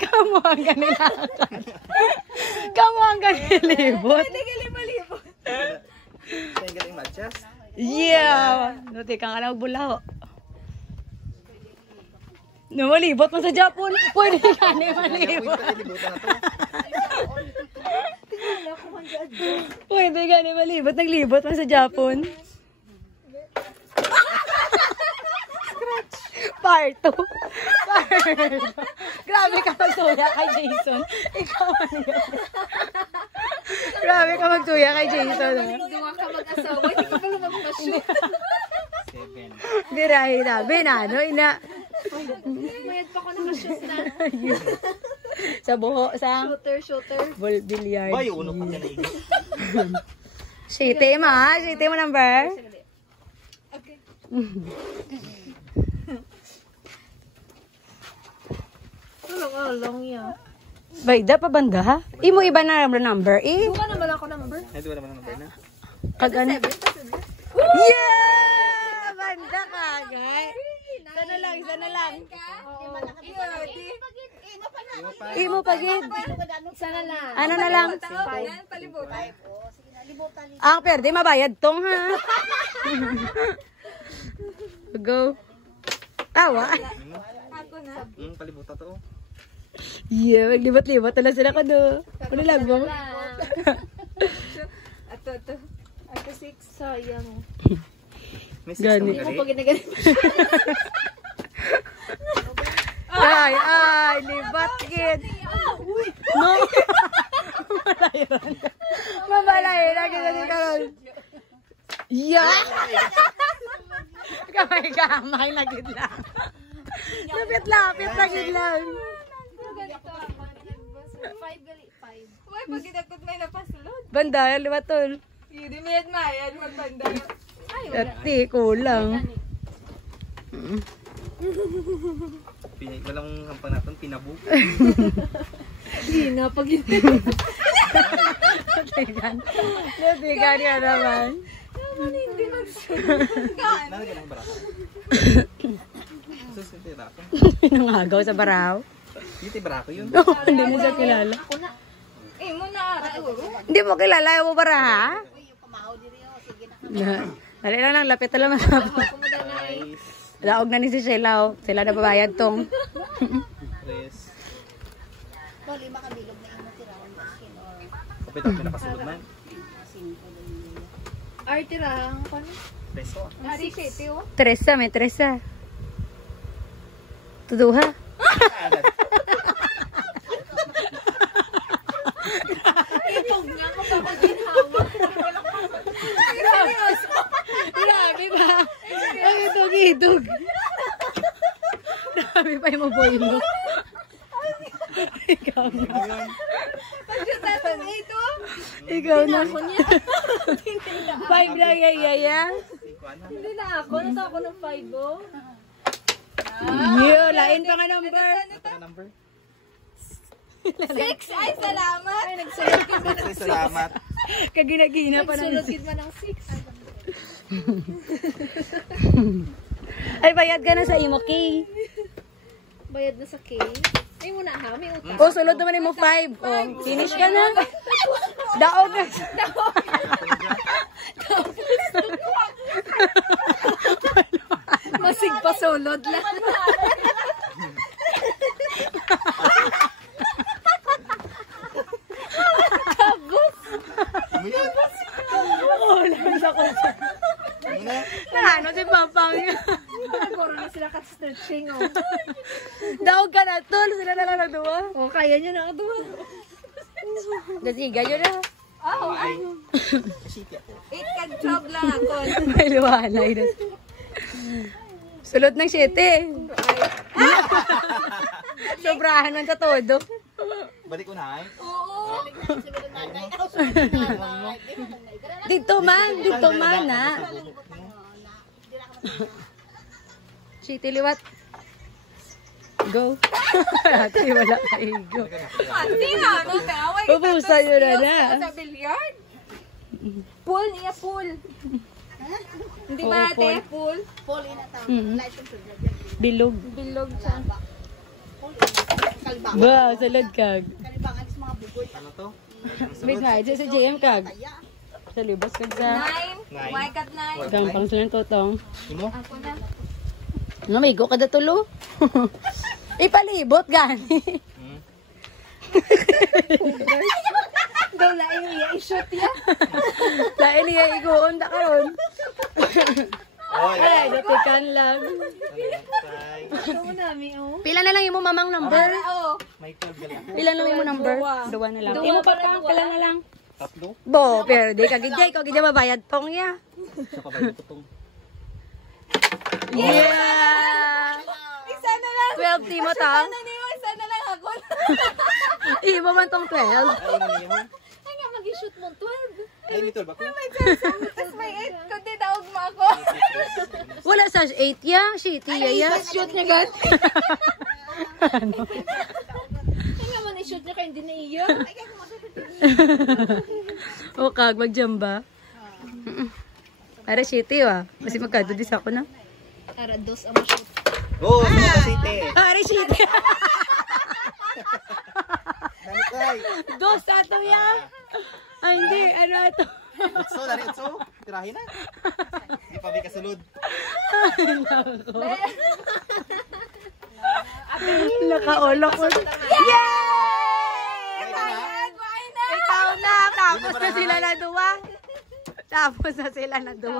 Kamu ang ganilakad. Kamu ang ganilibot. Hindi ka limalibot. Kaya galing matchas. Yeah. Nuti kang alam bulaho. No, malibot mo sa Japon. Pwede ka ni malibot. Pwede ka ni malibot. Naglibot mo sa Japon. Part 2. Grabe ka magtuya kay Jason. Ikaw ano yun? Grabe ka magtuya kay Jason. Duwa ka mag-asawa, hindi ka pala mag-shoot. 7. Birahe na. Binano, ina. Mayad pa ko naka-shoot na. Sa buho, sa Shooter. billiard. Ba, yung uno pa yan na Shite mo, ha? Shite mo number? Okay. Long yan. Bayda pa banda, ha? Imo iba na number, eh. Duwa naman ako number. Ay, diba naman ang number na? Kagano? Yeah! Banda ka, guys. Sana lang. Imo pagid. Sana lang. Ano na lang? Palibutan. Ang perde, mabayad tong, ha? Go. Tawa. Ako na. Palibutan to. Yeah, maglibat-libat na lang sila ka do. Ano lang mo? Ato. Ako 6. Sayang. May Gani. Hindi mo pa ginaganit. Ay, libat kid. No. Mabalayan na kita ni Karol. Yeah! Kamay na gid lang. Lapit na gid lang. 5. Uy, pag ginagkot may napasulod. Banda, libatol. Hindi mayad mayad. Magbanda. Ati, kulang. Walang hampang natin, pinabu. Hindi na, pag Natigan ka naman. hindi nagsunod. Nalagyan ang barako. Susunod barako. Pinangagaw sa baraw. Dito yung barako yun. Hindi mo siya kilala. Ako na. Muna. Hindi mo kilala yung baraha? Dali lang, lapit na lang. Nice. Laog na ni si Sheila, oh. Sila na babayad tong. Tres. Kapit ang pinakasulod man. Artirang. Peso. Teresa, may Teresa. Tuduha. Itong nga ako pa ginhawa. Grabe ba? Ang itog-itog. Grabe pa yung maboy mo. Ikaw na. Pagkatapos ito. Ikaw na. 5 lang yaya. Hindi na ako. Nasa ako ng 5 oh. Yo, lain pa nga number. Number? 6. Ay, salamat. Ay, nagsulod ka ba ng 6? Salamat. Kagina-gina pa Nagsulod naman. ka ba ng 6? Ay, bayad ka na sa imo, Kay. Bayad na sa K. Ay, muna ha. May utang. Oh, sulod naman mo 5. Oh, finish ka na. Daog na. Masig pa sulod lang. Oh, lang sa ko. Ano si Pampang niya? Nagkaroon na sila ka-stretching oh. Daog ka na, tol. Sila na lang nagduwa. Oh, kaya nyo na ito. Dasiga yun na. Oh, ay. 8 kag-job lang ako. May luwanay na. Sulod ng 7. Sobrahan man sa todo. Balik ko na ay. Oo. Dito man na. City liwat. Go. Ate, wala kayo. Go. Ate na, ano ka? Pupusa yun na. Sa billiard? Pool niya, pool. Hindi Oo, ba ate? pool. Pool. Bilog. Bilog siya. Wow, salad kag. Ano to? Wait nga, sa JM kag. Sa libas kag sa... 9. Why kat 9? Gampang silang totong. Imo? Ako na. Namigo ka da tulo. Ipalibot gani. Daw na iya i-shoot ya. Dahil niya iguon da karon. Oy. Ay, datikan lang. Ito na mi oh. Pila na lang imo mamang number? Oo. May 12 gala. Pila na imo number? Duwa na lang. Imo pa pa, pila na lang. Tatlo? Bo, pero di ka gidjay ko gidya mabayad tong ya. Sa kabay ko tong. Yeah! Isa na lang. 12 timo ta. Ano niyo? Isa na lang ako. Imo man tong 12. Ay, nani mo? Ay nga mag-shoot mo 12. Ay, may 12 ako. Tapos may 8 kundi daog mo ako. Wala sa 8 ya, shitty ya. Shoot niya gan. Ay nga man i-shoot niya kaya hindi na iyo. O kag magjamba. Para shitty wa. Kasi magkadudis ako na. Para dos ang shoot. Oh, sa city. Para shitty. Dani kay. Dos ato ya. Ay, hindi. Ano ito? Utso, dani utso. Tirahin na. Di pa may kasulod. Nakaolok ko. Yay! Ay, ka na. Ikaw na. Tapos na sila na duwa. Tapos na sila na duwa.